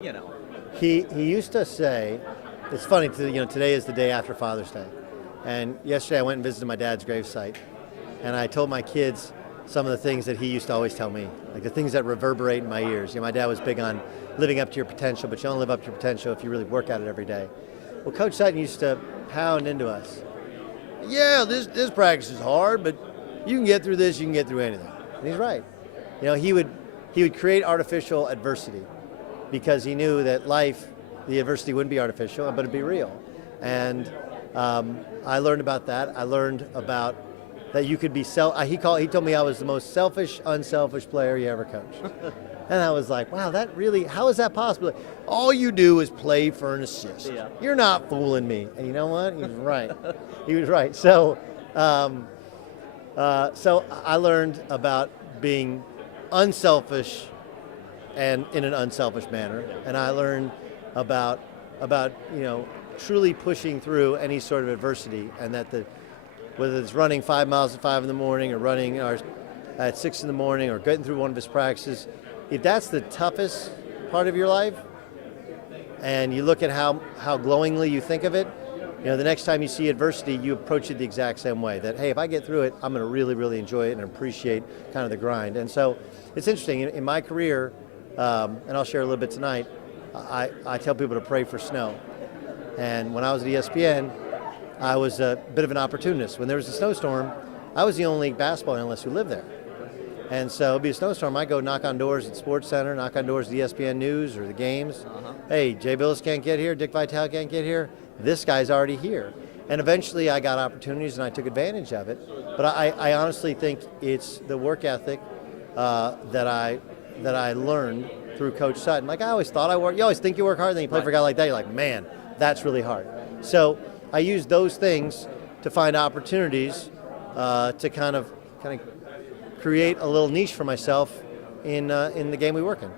You know. He used to say, it's funny, today is the day after Father's Day. And yesterday I went and visited my dad's gravesite. And I told my kids some of the things that he used to always tell me, like the things that reverberate in my ears. My dad was big on living up to your potential, but you only live up to your potential if you really work at it every day. Well, Coach Sutton used to pound into us. Yeah, this practice is hard, but you can get through this, you can get through anything. And he's right. He would create artificial adversity because he knew that life, the adversity wouldn't be artificial, but it'd be real. And I learned about that. I learned about that you could be he told me I was the most selfish, unselfish player he ever coached. And I was like, wow, how is that possible? All you do is play for an assist. Yeah. You're not fooling me. And you know what? He was right. He was right. So I learned about being unselfish and in an unselfish manner. And I learned about truly pushing through any sort of adversity, and that whether it's running 5 miles at 5 in the morning or running at 6 in the morning or getting through one of his practices, if that's the toughest part of your life, and you look at how glowingly you think of it, the next time you see adversity, you approach it the exact same way. That, hey, if I get through it, I'm going to really, really enjoy it and appreciate kind of the grind. And so it's interesting. In my career, and I'll share a little bit tonight, I tell people to pray for snow. And when I was at ESPN, I was a bit of an opportunist. When there was a snowstorm, I was the only basketball analyst who lived there. And so it'd be a snowstorm, I'd go knock on doors at SportsCenter, knock on doors at ESPN News or the games. Hey, Jay Billis can't get here, Dick Vitale can't get here. This guy's already here. And eventually I got opportunities and I took advantage of it. But I honestly think it's the work ethic that I learned through Coach Sutton. Like I always thought I worked. You always think you work hard, then you play for a guy like that, you're like, man, that's really hard. So I use those things to find opportunities to kind of create a little niche for myself in the game we work in.